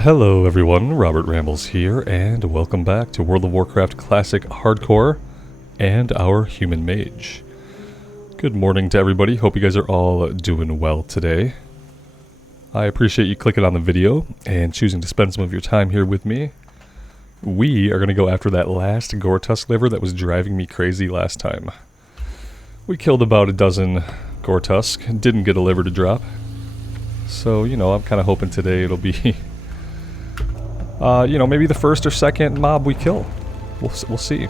Hello everyone, Robert Rambles here, and welcome back to World of Warcraft Classic Hardcore and our Human Mage. Good morning to everybody, hope you guys are all doing well today. I appreciate you clicking on the video and choosing to spend some of your time here with me. We are going to go after that last Gortusk liver that was driving me crazy last time. We killed about a dozen Gortusk, didn't get a liver to drop. So, you know, I'm kind of hoping today it'll be, maybe the first or second mob we kill. We'll see.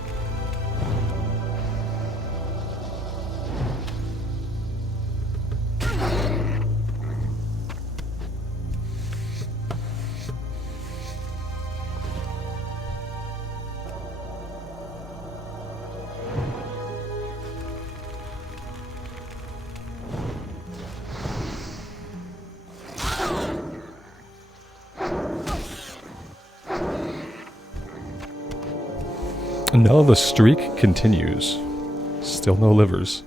No, the streak continues. Still no livers.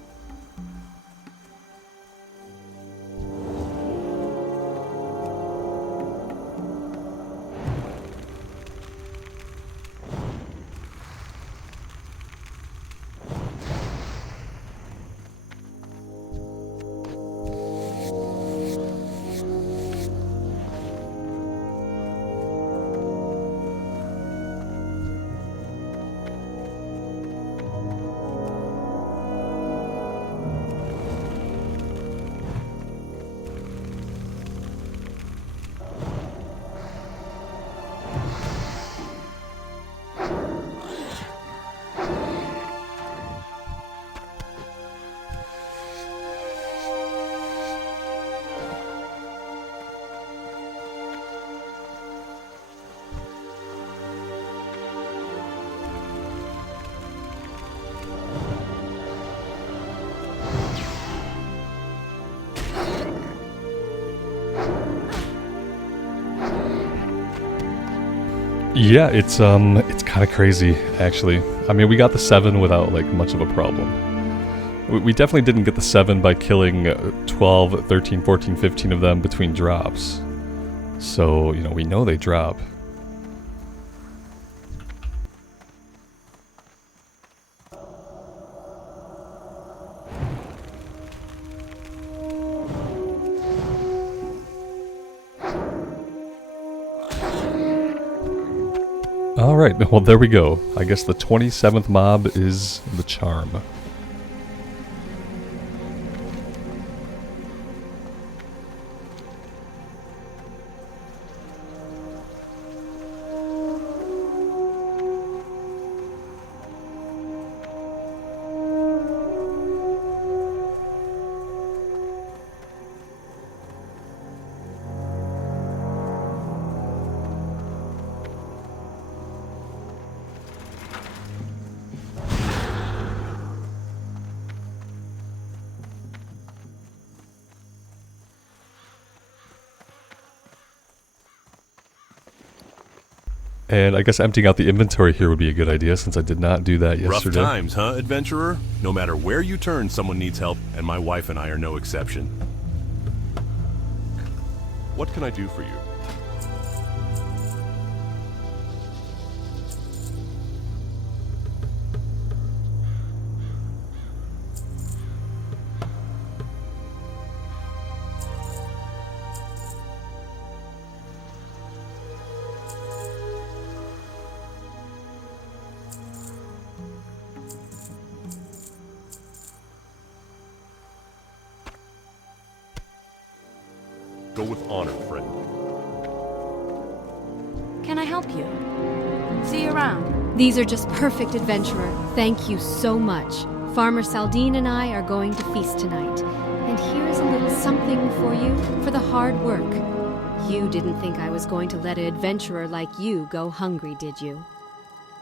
Yeah, it's kind of crazy, actually. I mean, we got the 7 without, like, much of a problem. We definitely didn't get the 7 by killing 12, 13, 14, 15 of them between drops. So, you know, we know they drop. Alright, well there we go. I guess the 27th mob is the charm. And I guess emptying out the inventory here would be a good idea, since I did not do that yesterday. Rough times, huh, adventurer? No matter where you turn, someone needs help, and my wife and I are no exception. What can I do for you? Go with honor, friend. Can I help you? See you around. These are just perfect, adventurer. Thank you so much. Farmer Saldine and I are going to feast tonight. And here's a little something for you for the hard work. You didn't think I was going to let an adventurer like you go hungry, did you?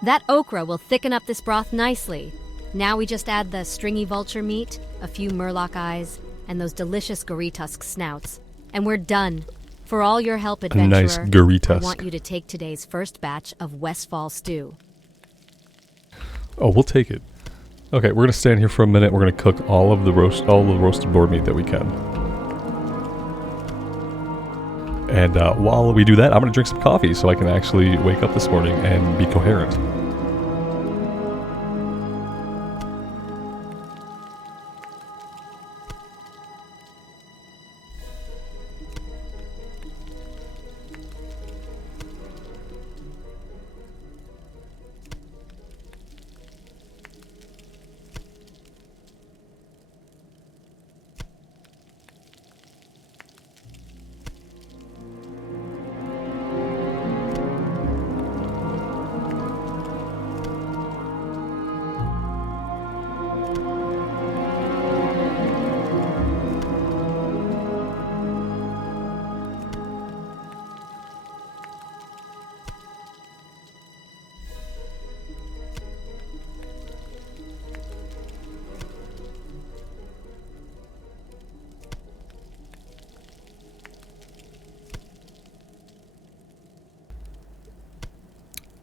That okra will thicken up this broth nicely. Now we just add the stringy vulture meat, a few murloc eyes, and those delicious goritusk snouts. And we're done. For all your help, adventurer, a nice goritusk. I want you to take today's first batch of Westfall stew. Oh, we'll take it. Okay, we're gonna stand here for a minute. We're gonna cook all the roasted boar meat that we can. And while we do that, I'm going to drink some coffee so I can actually wake up this morning and be coherent.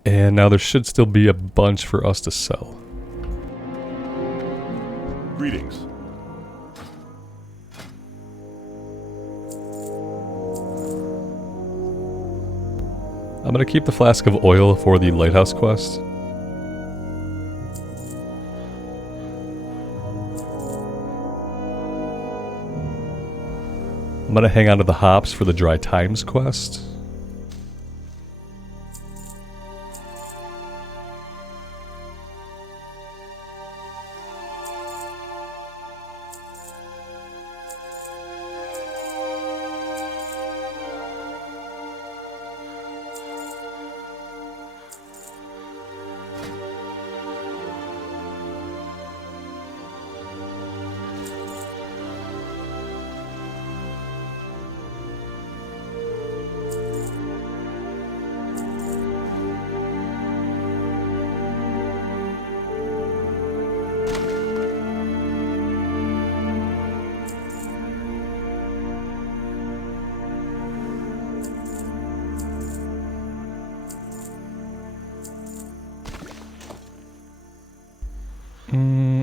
And now there should still be a bunch for us to sell. Greetings. I'm going to keep the flask of oil for the lighthouse quest. I'm going to hang on to the hops for the dry times quest.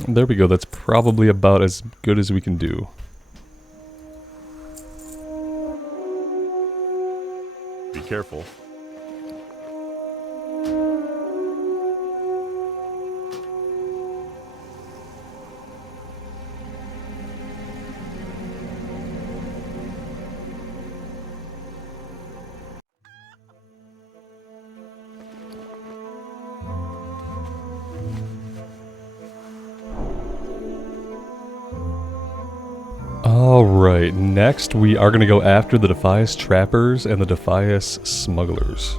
There we go, that's probably about as good as we can do. Be careful. Alright, next we are going to go after the Defias trappers and the Defias smugglers.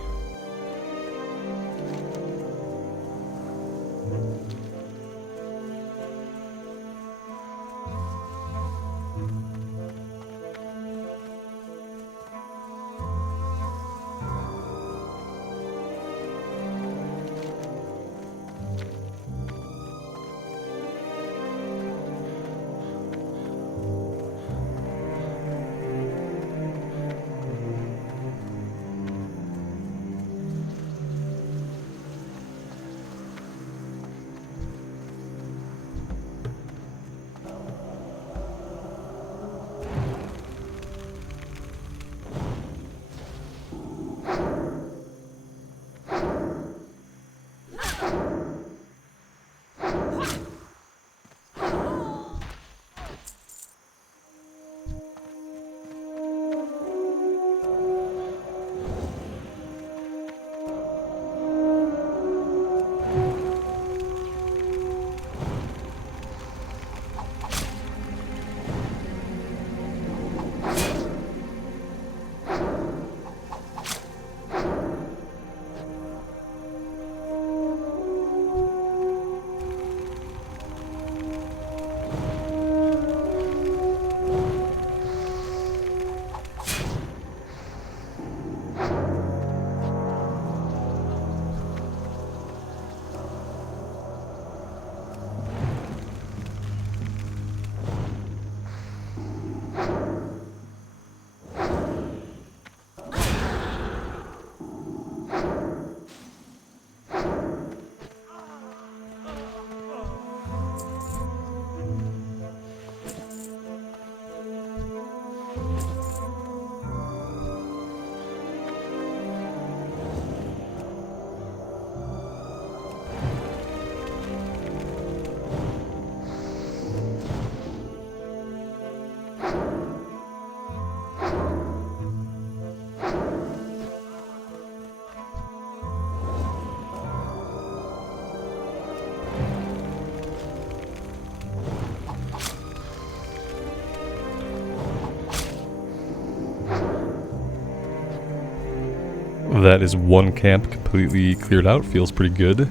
That is one camp completely cleared out. Feels pretty good.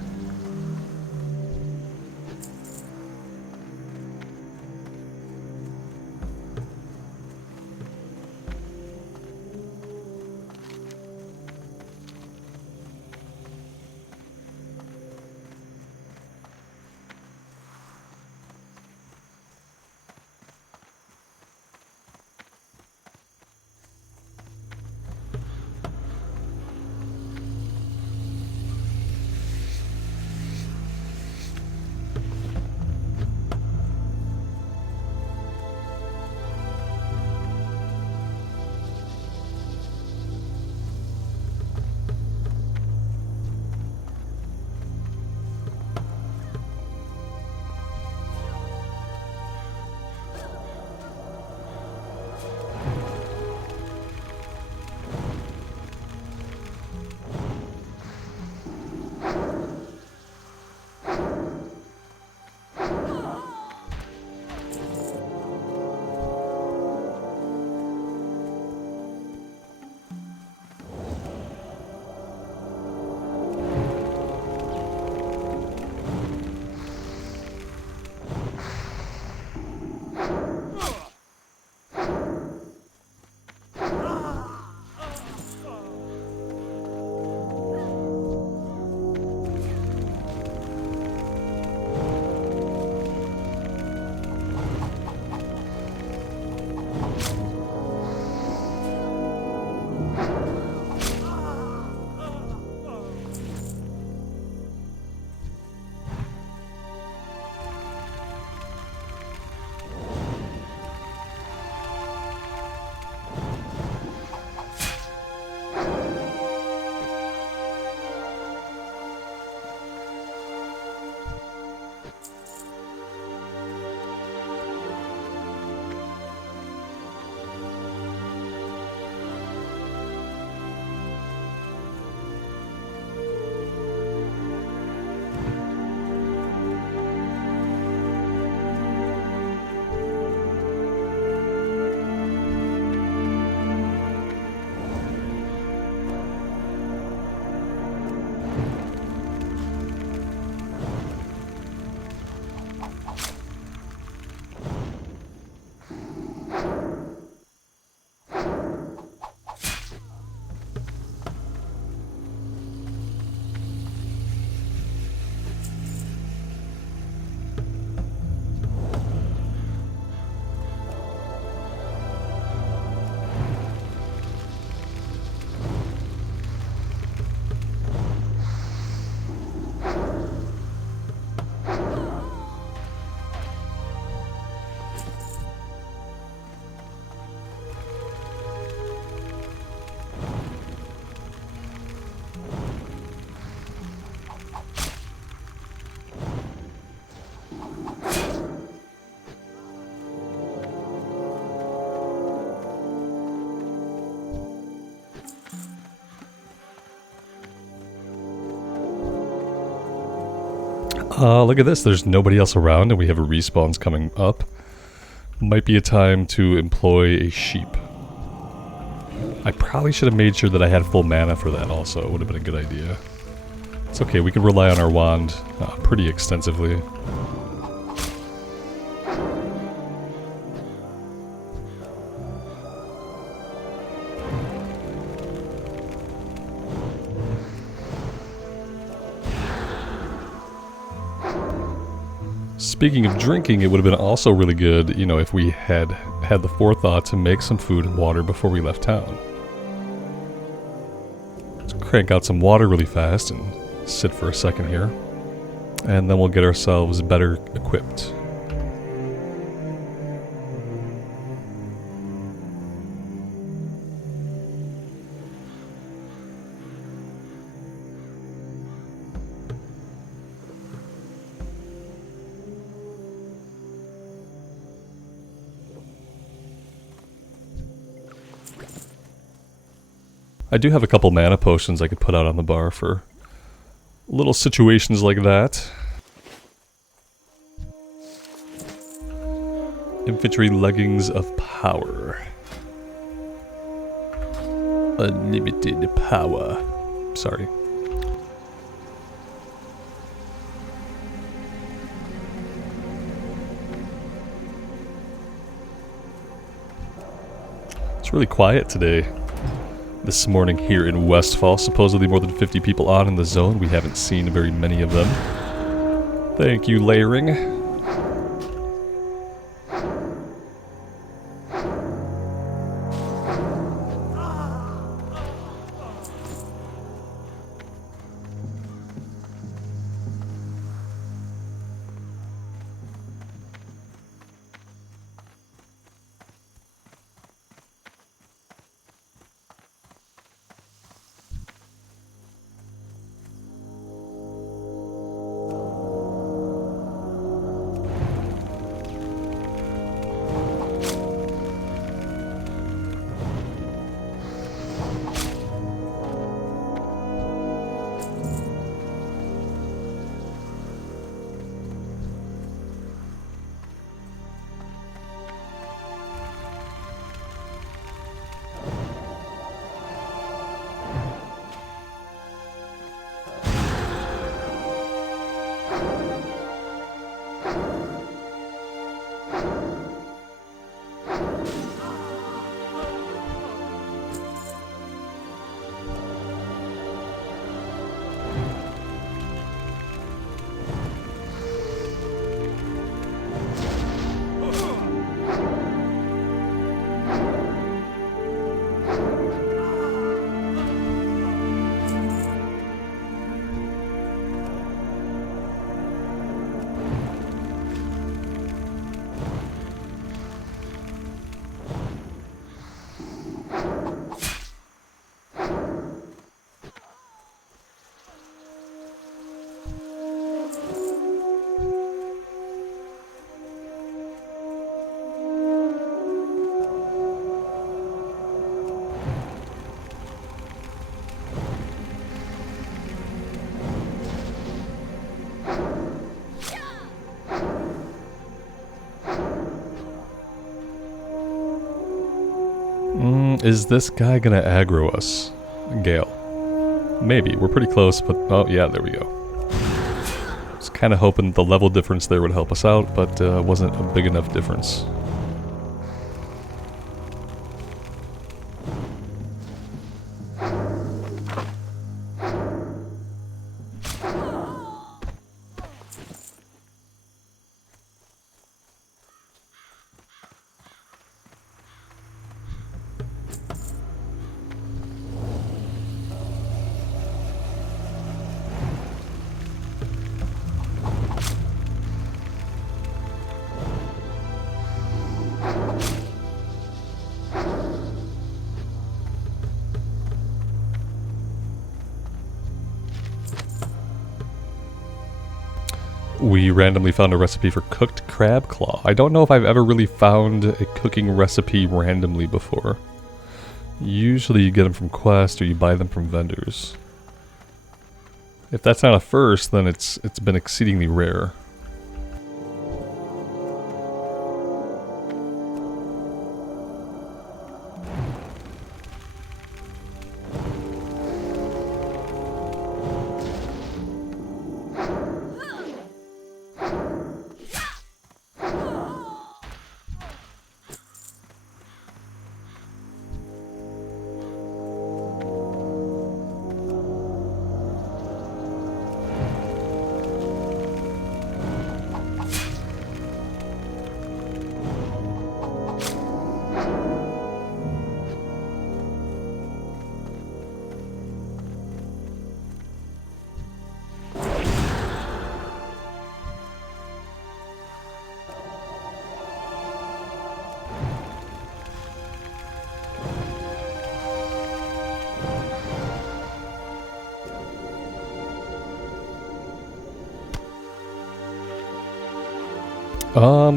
Look at this. There's nobody else around and we have a respawns coming up. Might be a time to employ a sheep. I probably should have made sure that I had full mana for that also. It would have been a good idea. It's okay, we can rely on our wand pretty extensively. Speaking of drinking, it would have been also really good, you know, if we had had the forethought to make some food and water before we left town. Let's crank out some water really fast and sit for a second here. And then we'll get ourselves better equipped. I do have a couple mana potions I could put out on the bar for little situations like that. Infantry leggings of power. Unlimited power. sorry. It's really quiet today. This morning here in Westfall, supposedly more than 50 people on in the zone. We haven't seen very many of them. Thank you, Layering. Is this guy gonna aggro us? Gale. Maybe. We're pretty close, but... oh, yeah, there we go. Was kind of hoping the level difference there would help us out, but wasn't a big enough difference. We randomly found a recipe for cooked crab claw. I don't know if I've ever really found a cooking recipe randomly before. Usually you get them from quests or you buy them from vendors. If that's not a first, then it's been exceedingly rare.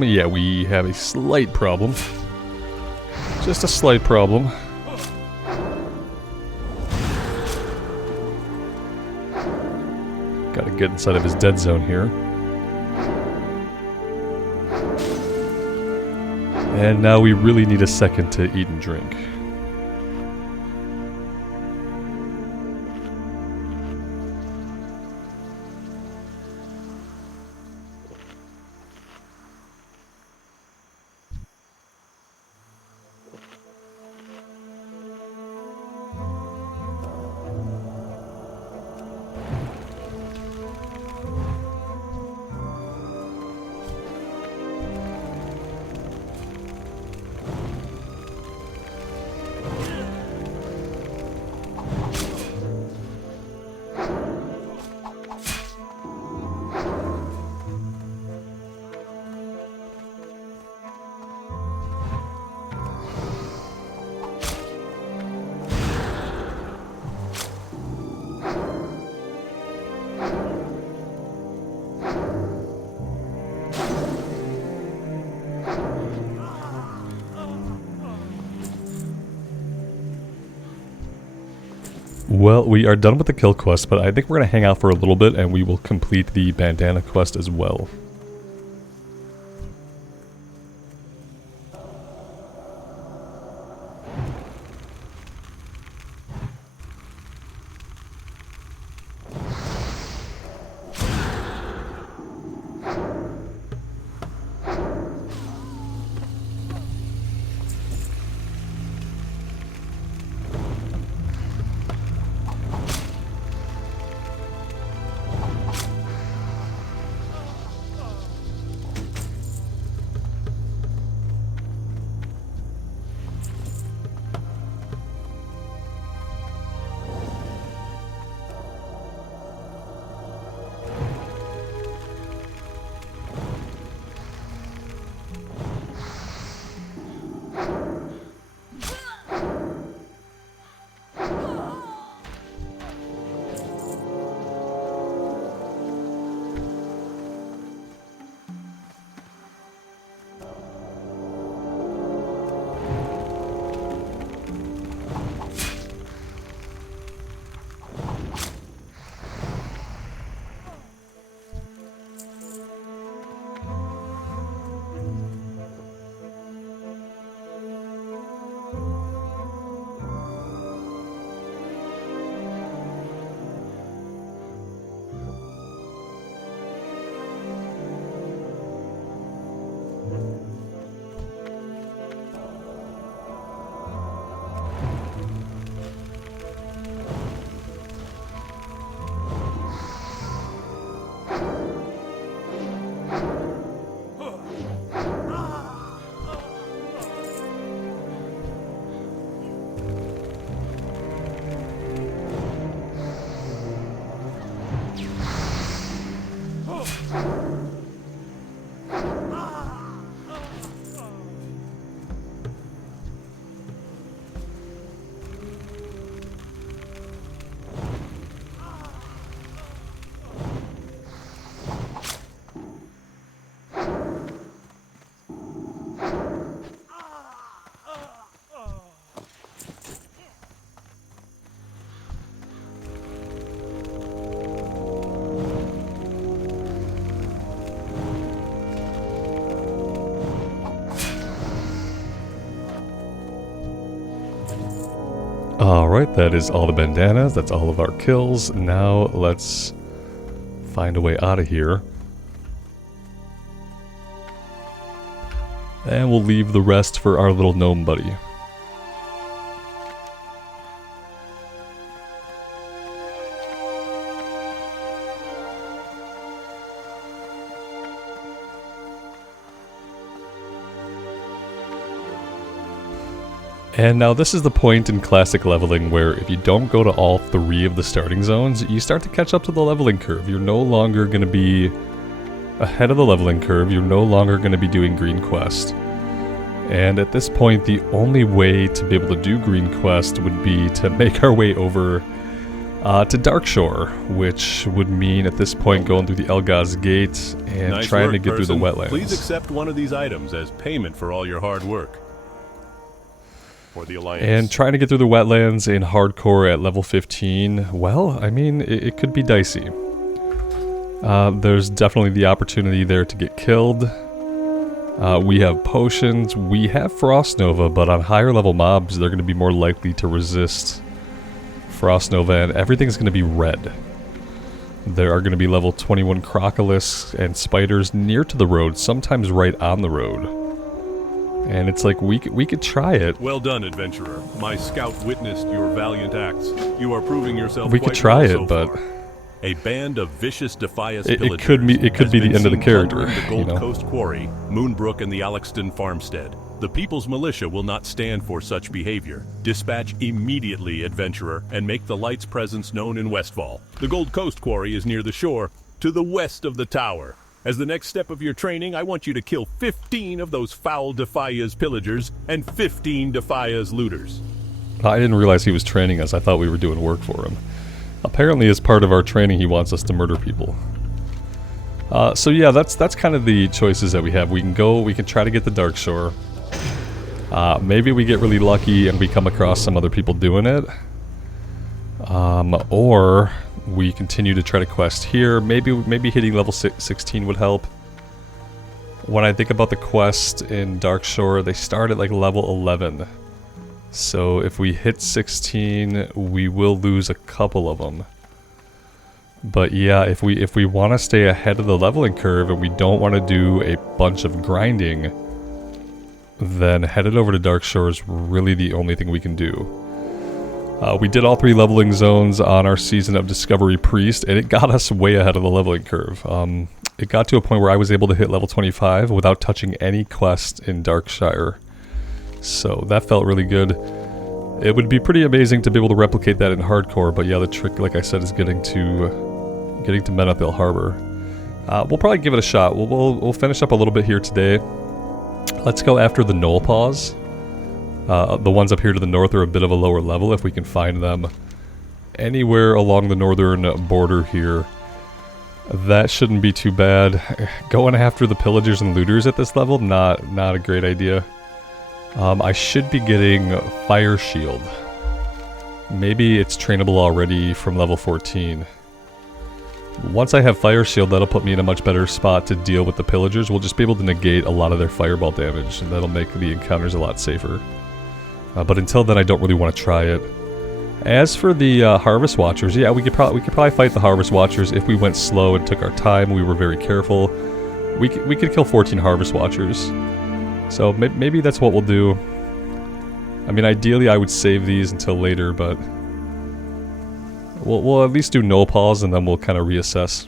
Yeah, we have a slight problem. Just a slight problem. Gotta get inside of his dead zone here. And now we really need a second to eat and drink. Well, we are done with the kill quest, but I think we're going to hang out for a little bit and we will complete the bandana quest as well. Alright, that is all the bandanas, that's all of our kills. Now let's find a way out of here. And we'll leave the rest for our little gnome buddy. And now this is the point in classic leveling where if you don't go to all 3 of the starting zones, you start to catch up to the leveling curve. You're no longer going to be ahead of the leveling curve, you're no longer going to be doing Green Quest. And at this point, the only way to be able to do Green Quest would be to make our way over to Darkshore, which would mean at this point going through the Elgaz Gate and Nice trying work, to get through the person. wetlands. Please accept one of these items as payment for all your hard work. For the Alliance. And trying to get through the wetlands in hardcore at level 15, well, I mean, it could be dicey. There's definitely the opportunity there to get killed. We have potions, we have Frost Nova, but on higher level mobs, they're going to be more likely to resist Frost Nova, and everything's going to be red. There are going to be level 21 Crocolis and spiders near to the road, sometimes right on the road. And it's like, we could try it. Well done, adventurer. My scout witnessed your valiant acts. You are proving yourself We quite could try well it, so but far. A band of vicious Defias it pillagers could be the end of the character, the you Gold know? Coast Quarry, Moonbrook, and the Alexton farmstead. The People's Militia will not stand for such behavior. Dispatch immediately, adventurer, and make the Light's presence known in Westfall. The Gold Coast Quarry is near the shore, to the west of the tower. As the next step of your training, I want you to kill 15 of those foul Defias pillagers and 15 Defias looters. I didn't realize he was training us. I thought we were doing work for him. Apparently, as part of our training, he wants us to murder people. So yeah, that's kind of the choices that we have. We can try to get the Darkshore. Maybe we get really lucky and we come across some other people doing it. Or we continue to try to quest here. Maybe hitting level 16 would help. When I think about the quest in Darkshore, they start at like level 11. So if we hit 16, we will lose a couple of them. But yeah, if we want to stay ahead of the leveling curve and we don't want to do a bunch of grinding, then headed over to Darkshore is really the only thing we can do. We did all 3 leveling zones on our season of Discovery Priest, and it got us way ahead of the leveling curve. It got to a point where I was able to hit level 25 without touching any quest in Darkshire. So that felt really good. It would be pretty amazing to be able to replicate that in hardcore, but yeah, the trick, like I said, is getting to Menethil Harbor. We'll probably give it a shot. We'll finish up a little bit here today. Let's go after the gnoll paws. The ones up here to the north are a bit of a lower level if we can find them anywhere along the northern border here. That shouldn't be too bad. Going after the pillagers and looters at this level, not a great idea. I should be getting Fire Shield. Maybe it's trainable already from level 14. Once I have Fire Shield, that'll put me in a much better spot to deal with the pillagers. We'll just be able to negate a lot of their fireball damage, and that'll make the encounters a lot safer. But until then, I don't really want to try it. As for the Harvest Watchers, yeah, we could probably fight the Harvest Watchers if we went slow and took our time. We were very careful. We could kill 14 Harvest Watchers. So maybe that's what we'll do. I mean, ideally I would save these until later, but we'll at least do gnoll paws and then we'll kind of reassess.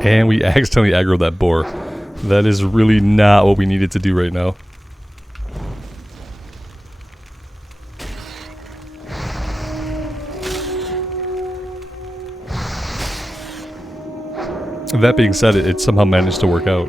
And we accidentally aggroed that boar. That is really not what we needed to do right now. That being said, it somehow managed to work out.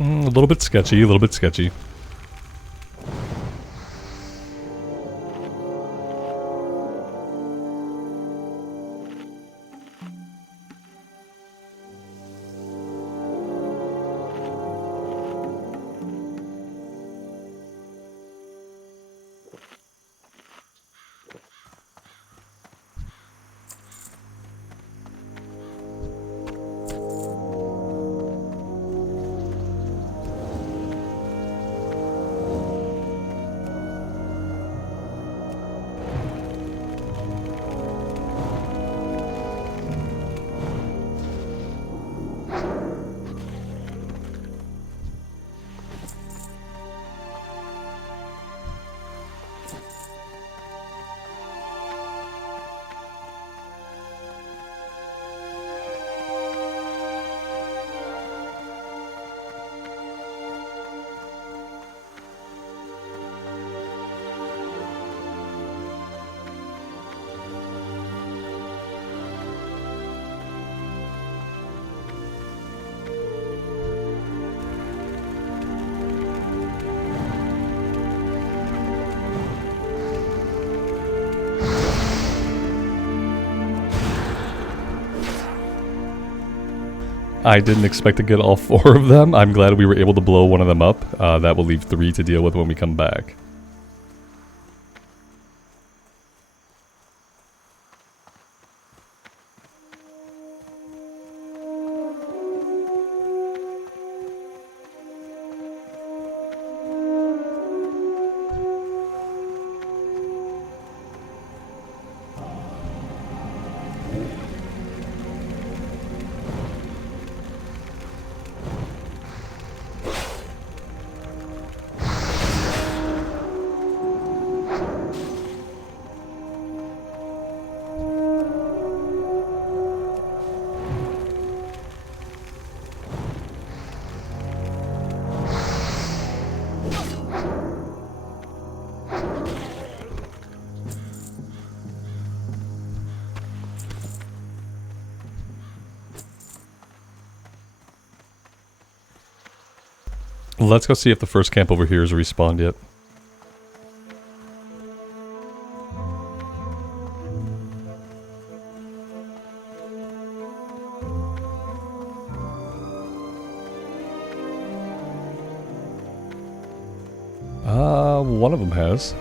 A little bit sketchy, a little bit sketchy. I didn't expect to get all 4 of them. I'm glad we were able to blow one of them up. That will leave 3 to deal with when we come back. Let's go see if the first camp over here is respawned yet. One of them has.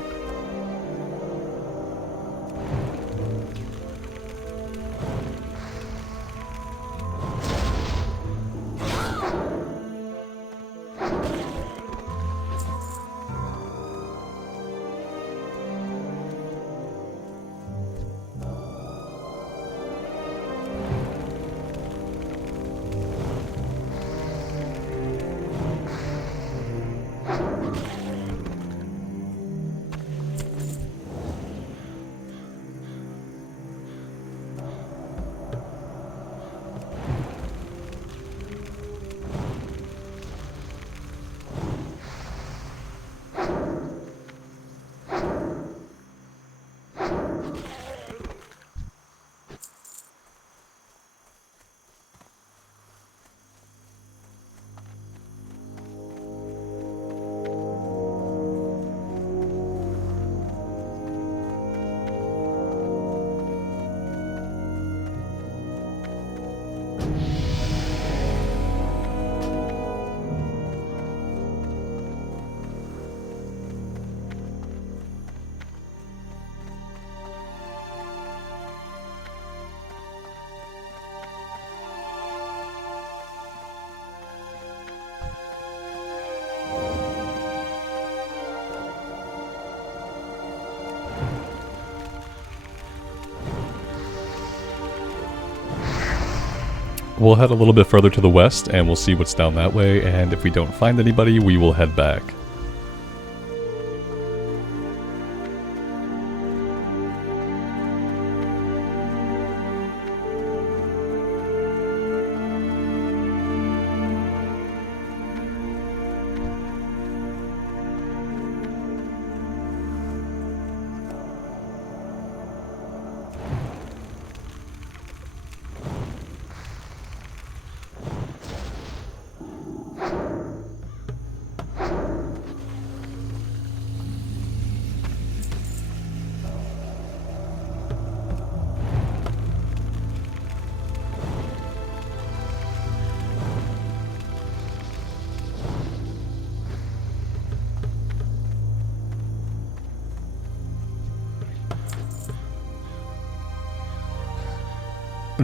We'll head a little bit further to the west and we'll see what's down that way, and if we don't find anybody, we will head back.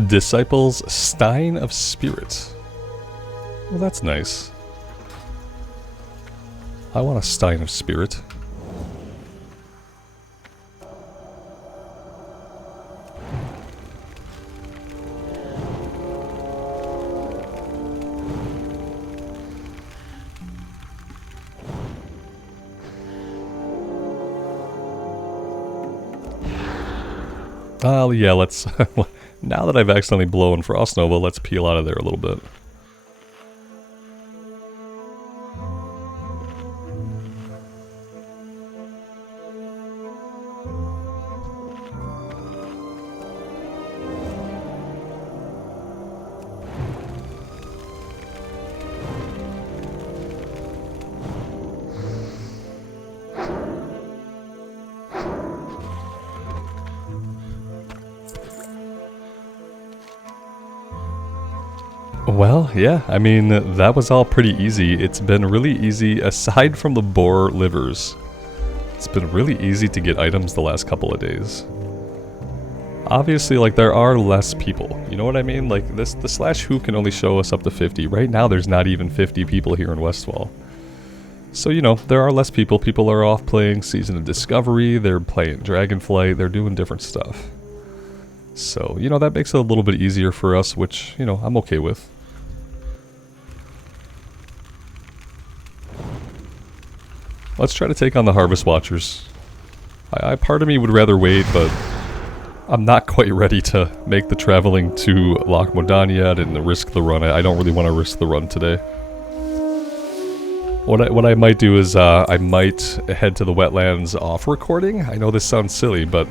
Disciples Stein of Spirit. Well, that's nice. I want a Stein of Spirit. Yeah, let's... Now that I've accidentally blown Frost Nova, let's peel out of there a little bit. Well, yeah, I mean, that was all pretty easy. It's been really easy, aside from the boar livers. It's been really easy to get items the last couple of days. Obviously, like, there are less people. You know what I mean? Like, the slash who can only show us up to 50. Right now, there's not even 50 people here in Westfall. So, you know, there are less people. People are off playing Season of Discovery. They're playing Dragonflight. They're doing different stuff. So, you know, that makes it a little bit easier for us, which, you know, I'm okay with. Let's try to take on the Harvest Watchers. Part of me would rather wait, but I'm not quite ready to make the traveling to Loch Modan yet and risk the run. I don't really want to risk the run today. What I might do is I might head to the wetlands off recording. I know this sounds silly, but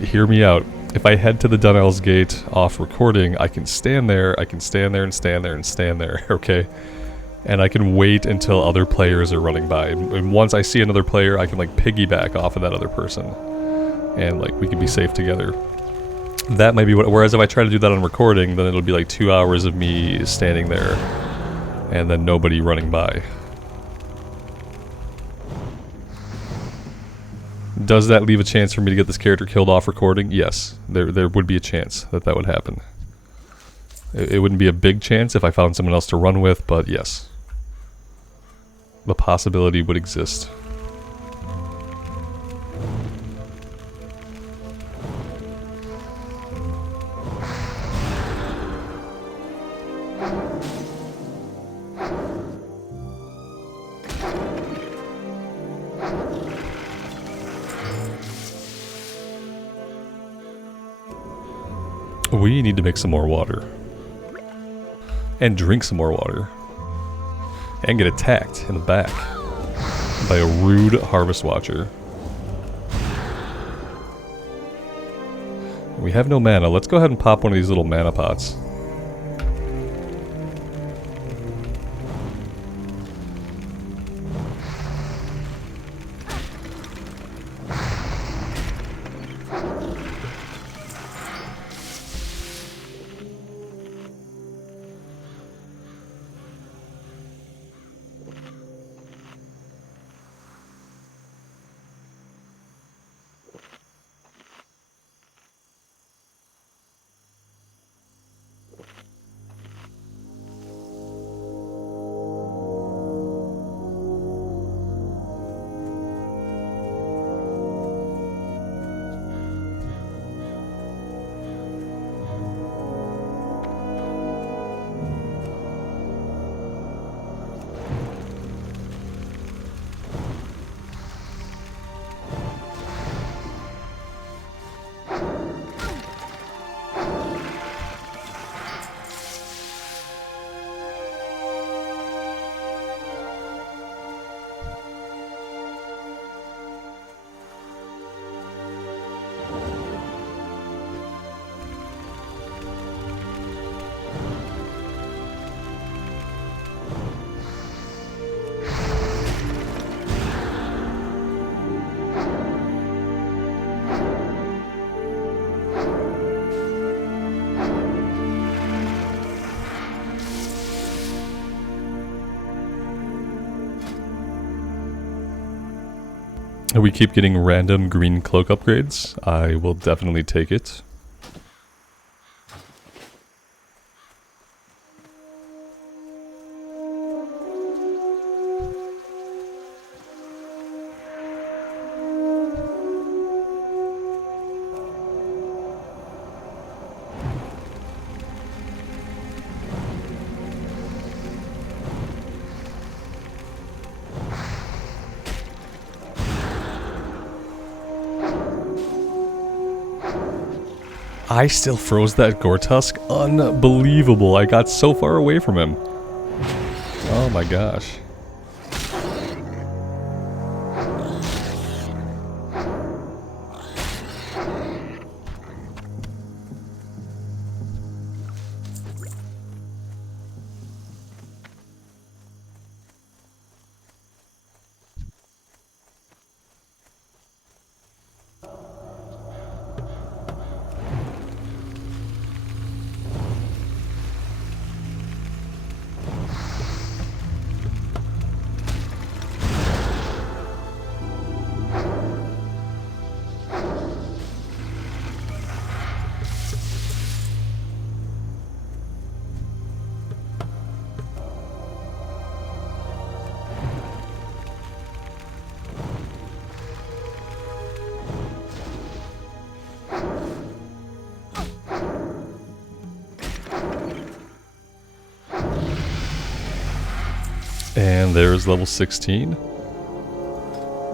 hear me out. If I head to the Dunel's Gate off recording, I can stand there, and stand there, and stand there, okay? And I can wait until other players are running by. And once I see another player, I can, like, piggyback off of that other person. And, like, we can be safe together. That might be what... Whereas if I try to do that on recording, then it'll be, like, 2 hours of me standing there. And then nobody running by. Does that leave a chance for me to get this character killed off recording? Yes. There would be a chance that that would happen. It wouldn't be a big chance if I found someone else to run with, but yes. The possibility would exist. We need to make some more water. And drink some more water. And get attacked in the back by a rude Harvest Watcher. We have no mana. Let's go ahead and pop one of these little mana pots. We keep getting random green cloak upgrades. I will definitely take it. I still froze that Gortusk? Unbelievable. I got so far away from him. Oh my gosh. And there's level 16.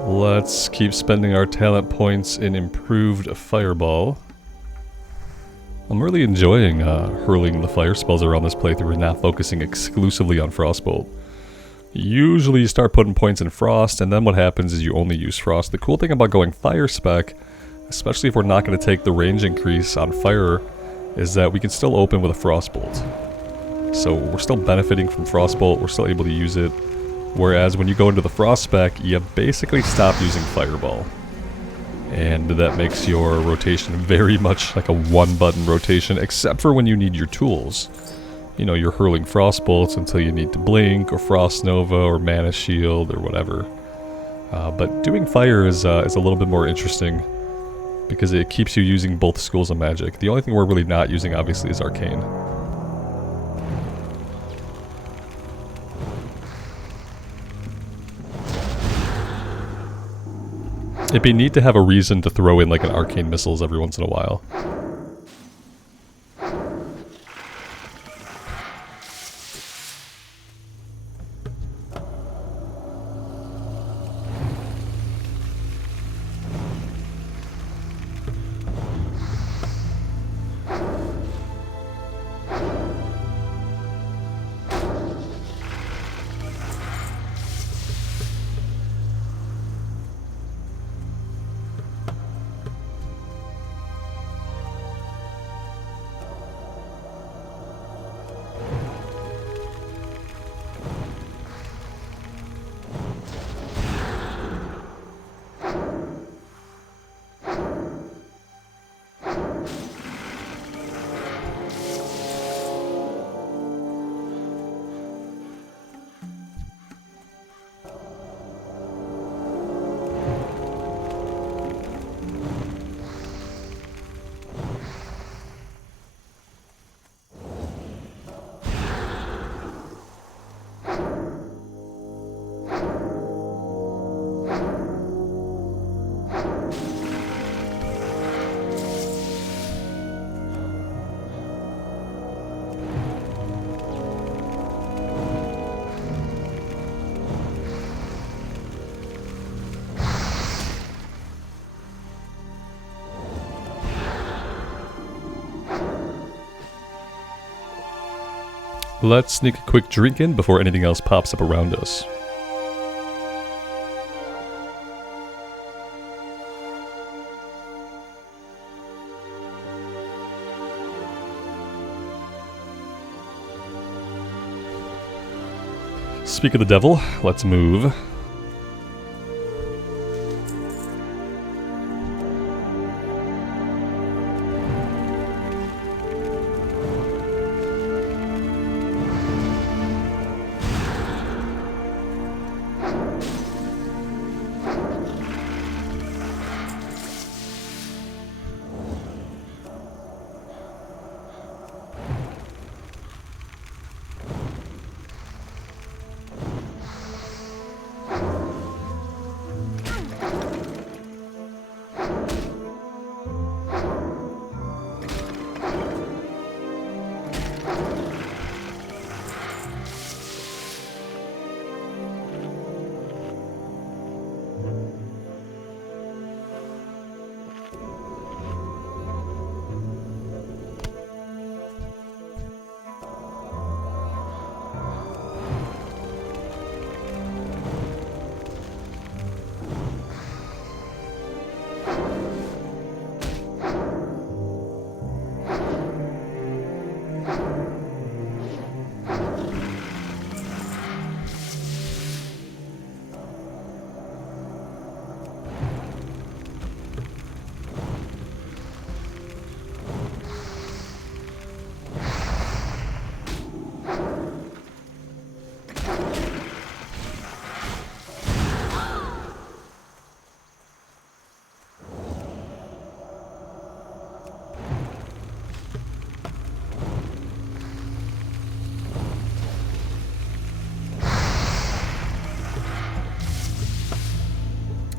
Let's keep spending our talent points in improved fireball. I'm really enjoying hurling the fire spells around this playthrough and not focusing exclusively on Frostbolt. Usually you start putting points in Frost, and then what happens is you only use Frost. The cool thing about going Fire Spec, especially if we're not going to take the range increase on Fire, is that we can still open with a Frostbolt. So we're still benefiting from Frostbolt, we're still able to use it. Whereas when you go into the Frost Spec, you basically stop using Fireball. And that makes your rotation very much like a one-button rotation, except for when you need your tools. You know, you're hurling Frostbolts until you need to Blink, or Frost Nova, or Mana Shield, or whatever. But doing Fire is a little bit more interesting, because it keeps you using both schools of magic. The only thing we're really not using, obviously, is Arcane. It'd be neat to have a reason to throw in like an Arcane Missiles every once in a while. Let's sneak a quick drink in before anything else pops up around us. Speak of the devil, let's move.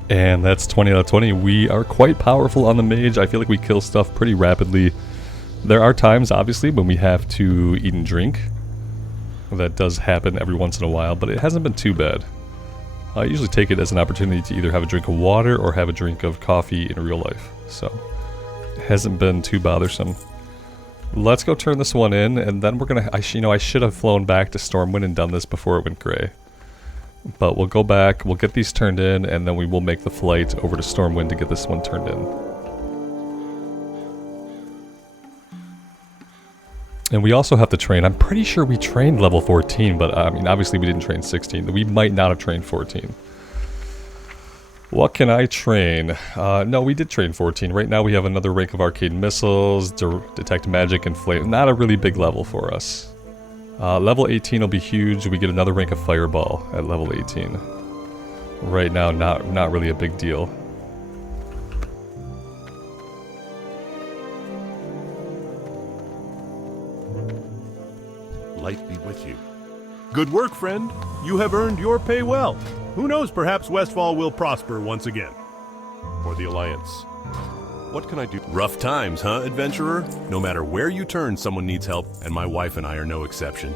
And that's 20 out of 20. We are quite powerful on the Mage. I feel like we kill stuff pretty rapidly. There are times, obviously, when we have to eat and drink. That does happen every once in a while, but it hasn't been too bad. I usually take it as an opportunity to either have a drink of water or have a drink of coffee in real life, so it hasn't been too bothersome. Let's go turn this one in, and then we're gonna. I should have flown back to Stormwind and done this before it went gray. But we'll go back, we'll get these turned in, and then we will make the flight over to Stormwind to get this one turned in. And we also have to train. I'm pretty sure we trained level 14, but I mean, obviously we didn't train 16. We might not have trained 14. What can I train? No, we did train 14. Right now we have another rank of Arcade Missiles, Detect Magic, and Flame. Not a really big level for us. Level 18 will be huge. We get another rank of Fireball at level 18. Right now, not really a big deal. Light be with you. Good work, friend. You have earned your pay well. Who knows, perhaps Westfall will prosper once again. Or the Alliance. What can I do? Rough times, huh, adventurer? No matter where you turn, someone needs help, and my wife and I are no exception.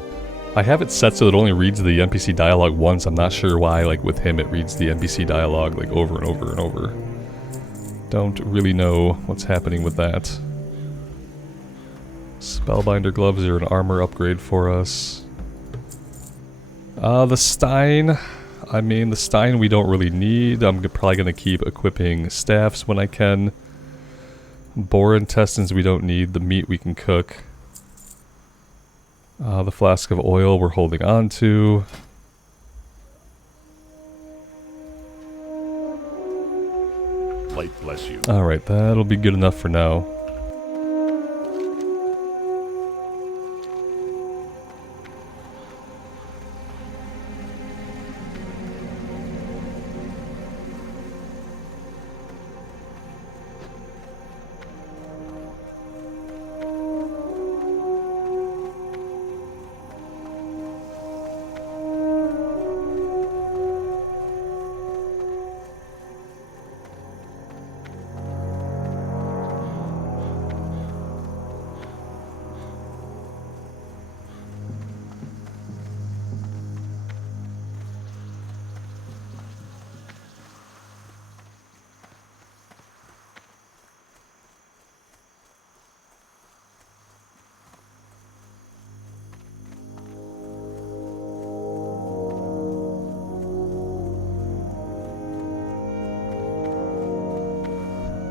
I have it set so it only reads the NPC dialogue once. I'm not sure why, like with him, it reads the NPC dialogue like over and over and over. Don't really know what's happening with that. Spellbinder gloves are an armor upgrade for us. The Stein. I mean, the Stein we don't really need. I'm probably going to keep equipping staffs when I can. Boar intestines we don't need. The meat we can cook. The flask of oil we're holding on to. Light bless you. Alright, that'll be good enough for now.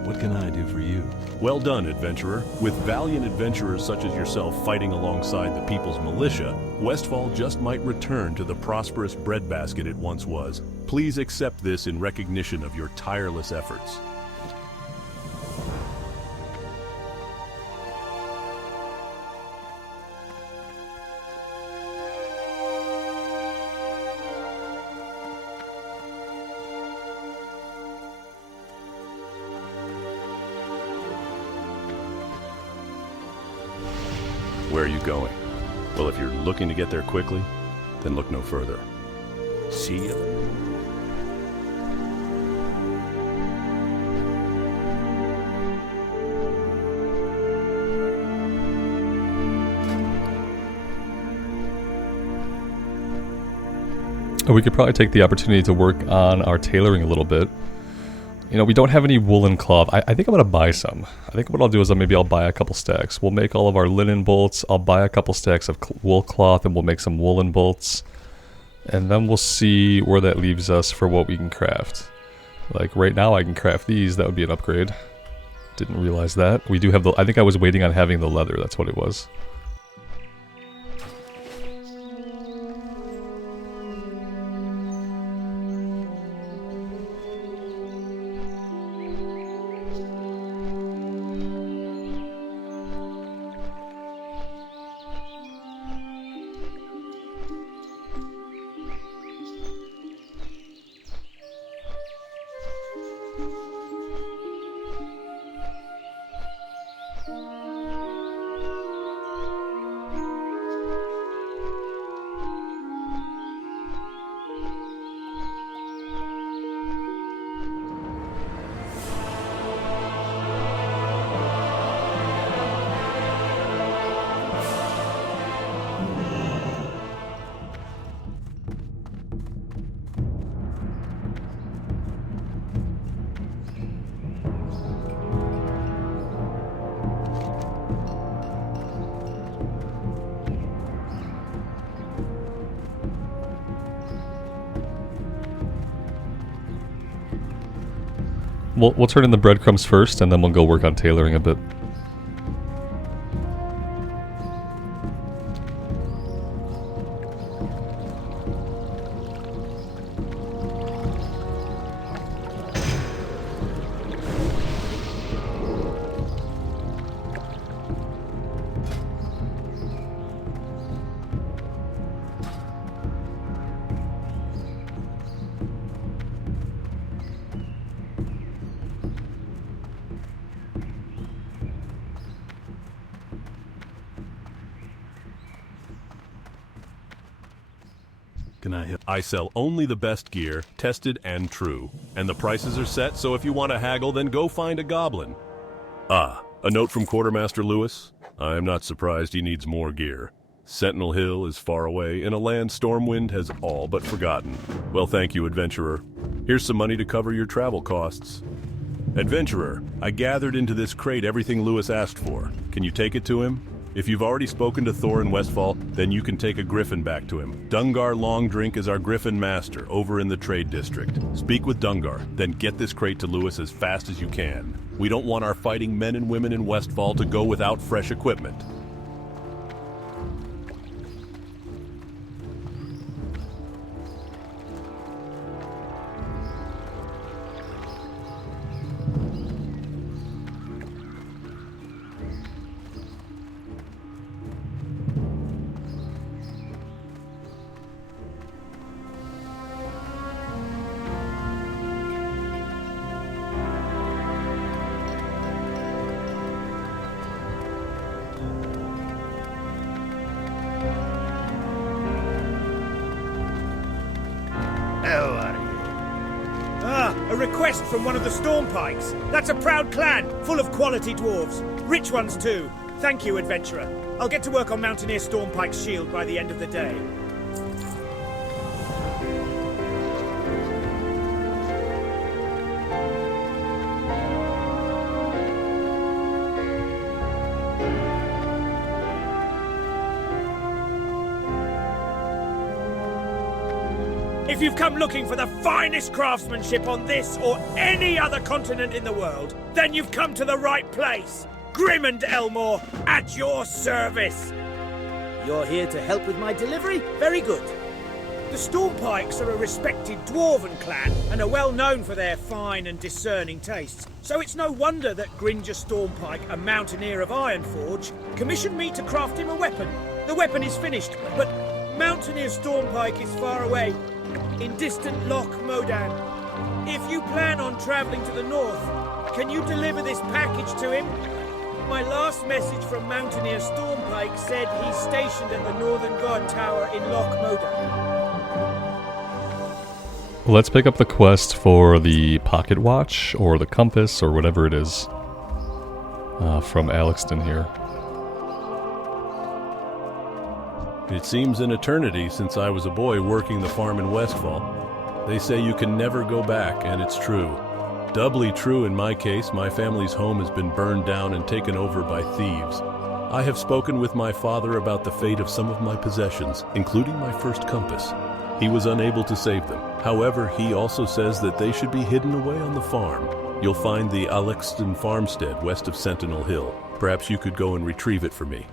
What can I do for you? Well done, adventurer. With valiant adventurers such as yourself fighting alongside the people's militia, Westfall just might return to the prosperous breadbasket it once was. Please accept this in recognition of your tireless efforts. Where are you going? Well, if you're looking to get there quickly, then look no further. See ya. We could probably take the opportunity to work on our tailoring a little bit. You know, we don't have any woolen cloth. I think I'm going to buy some. I think what I'll do is maybe I'll buy a couple stacks. We'll make all of our linen bolts. I'll buy a couple stacks of wool cloth and we'll make some woolen bolts. And then we'll see where that leaves us for what we can craft. Like right now I can craft these. That would be an upgrade. Didn't realize that. We do have the... I think I was waiting on having the leather. That's what it was. We'll turn in the breadcrumbs first, and then we'll go work on tailoring a bit. I sell only the best gear, tested and true. And the prices are set, so if you want to haggle, then go find a goblin. Ah, a note from Quartermaster Lewis. I am not surprised he needs more gear. Sentinel Hill is far away, in a land Stormwind has all but forgotten. Well, thank you, adventurer. Here's some money to cover your travel costs. Adventurer, I gathered into this crate everything Lewis asked for. Can you take it to him? If you've already spoken to Thor in Westfall, then you can take a griffin back to him. Dungar Longdrink is our griffin master over in the trade district. Speak with Dungar, then get this crate to Lewis as fast as you can. We don't want our fighting men and women in Westfall to go without fresh equipment. A request from one of the Stormpikes. That's a proud clan, full of quality dwarves. Rich ones too. Thank you, adventurer. I'll get to work on Mountaineer Stormpike's shield by the end of the day. If you've come looking for the finest craftsmanship on this or any other continent in the world, then you've come to the right place. Grim and Elmore, at your service. You're here to help with my delivery? Very good. The Stormpikes are a respected dwarven clan and are well known for their fine and discerning tastes. So it's no wonder that Gringer Stormpike, a mountaineer of Ironforge, commissioned me to craft him a weapon. The weapon is finished, but Mountaineer Stormpike is far away, in distant Loch Modan. If you plan on travelling to the north, can you deliver this package to him? My last message from Mountaineer Stormpike said he's stationed at the Northern Guard Tower in Loch Modan. Let's pick up the quest for the pocket watch, or the compass, or whatever it is, from Alexton here. It seems an eternity since I was a boy working the farm in Westfall. They say you can never go back, and it's true. Doubly true in my case. My family's home has been burned down and taken over by thieves. I have spoken with my father about the fate of some of my possessions, including my first compass. He was unable to save them. However, he also says that they should be hidden away on the farm. You'll find the Alexton farmstead west of Sentinel Hill. Perhaps you could go and retrieve it for me.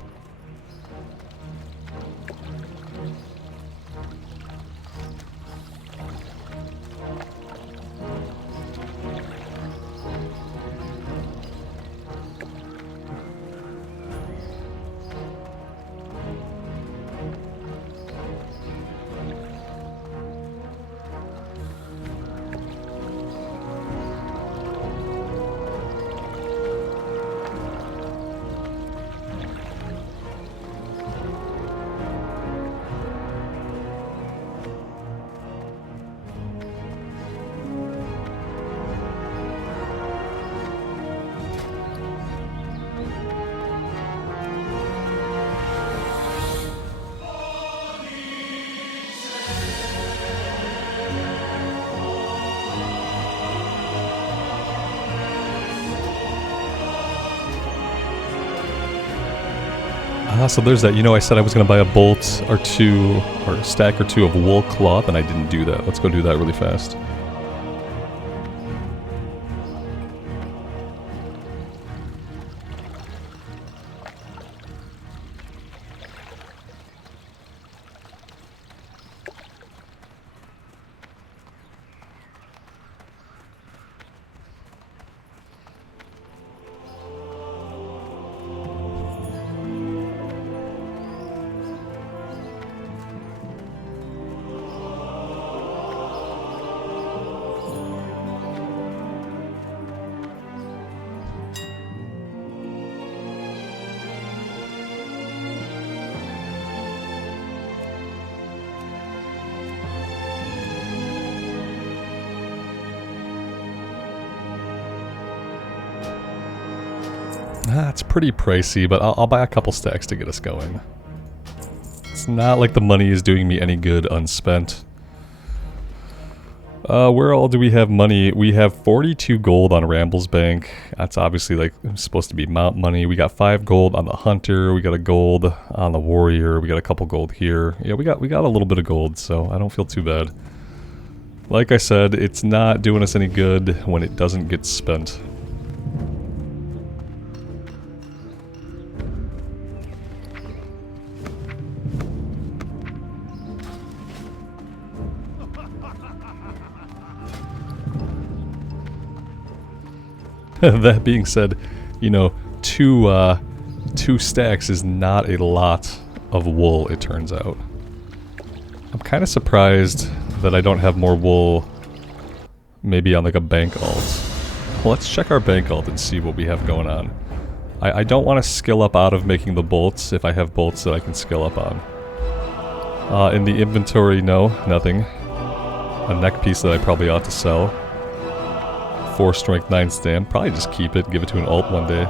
So there's that. You know, I said I was going to buy a bolt or two, or a stack or two of wool cloth, and I didn't do that. Let's go do that really fast. It's pretty pricey, but I'll buy a couple stacks to get us going. It's not like the money is doing me any good unspent. Where all do we have money? We have 42 gold on Ramble's Bank. That's obviously like supposed to be mount money. We got 5 gold on the Hunter. We got a gold on the Warrior. We got a couple gold here. Yeah, we got a little bit of gold, so I don't feel too bad. Like I said, it's not doing us any good when it doesn't get spent. That being said, you know, two stacks is not a lot of wool, it turns out. I'm kind of surprised that I don't have more wool maybe on like a bank alt. Well, let's check our bank alt and see what we have going on. I don't want to skill up out of making the bolts if I have bolts that I can skill up on. In the inventory, no, nothing. A neck piece that I probably ought to sell. 4 strength, 9 stam. Probably just keep it, give it to an alt one day.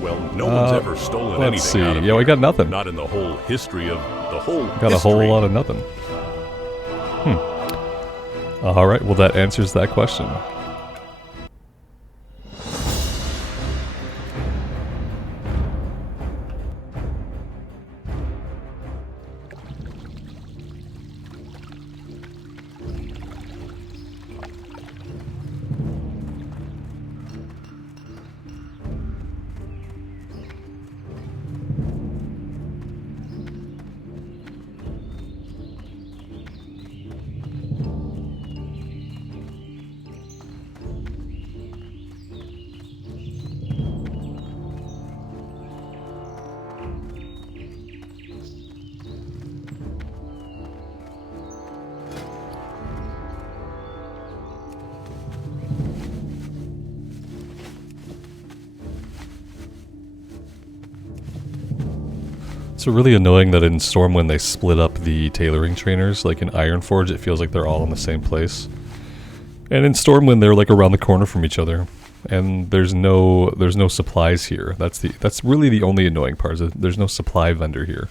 Well, no one's ever stolen anything. Let's see. Out of Yeah, we got nothing. Not in the whole history of the whole. Got a whole lot of nothing. Alright, well that answers that question. It's really annoying that in Stormwind they split up the tailoring trainers. Like in Ironforge it feels like they're all in the same place. And in Stormwind they're like around the corner from each other. And there's no supplies here. That's really the only annoying part, is that there's no supply vendor here.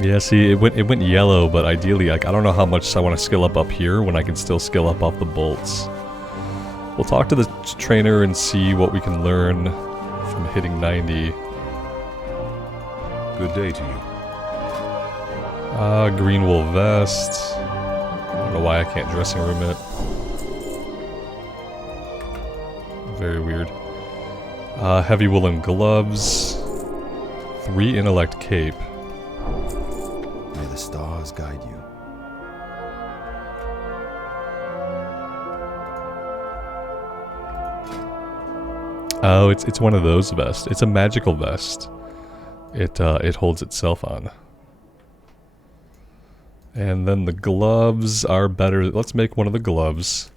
Yeah, see, it went yellow, but ideally, like, I don't know how much I want to skill up here when I can still skill up off the bolts. We'll talk to the trainer and see what we can learn from hitting 90. Good day to you. Green wool vest. I don't know why I can't dressing room it. Very weird. Heavy woolen gloves. 3 intellect cape. May the stars guide you. Oh, it's one of those vests. It's a magical vest. It holds itself on. And then the gloves are better. Let's make one of the gloves.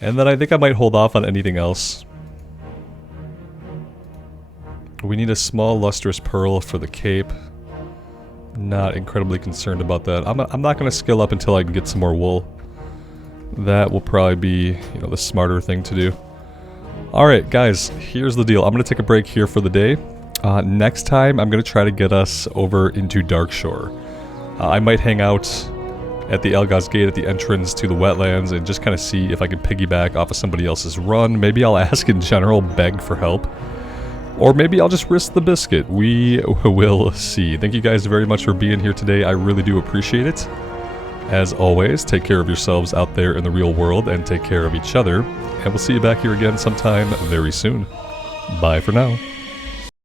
And then I think I might hold off on anything else. We need a small lustrous pearl for the cape. Not incredibly concerned about that. I'm not going to skill up until I can get some more wool. That will probably be, you know, the smarter thing to do. Alright guys, here's the deal. I'm going to take a break here for the day. Next time I'm going to try to get us over into Darkshore. I might hang out at the Elga's Gate at the entrance to the wetlands and just kind of see if I can piggyback off of somebody else's run. Maybe I'll ask in general, beg for help. Or maybe I'll just risk the biscuit. We will see. Thank you guys very much for being here today. I really do appreciate it. As always, take care of yourselves out there in the real world and take care of each other. And we'll see you back here again sometime very soon. Bye for now.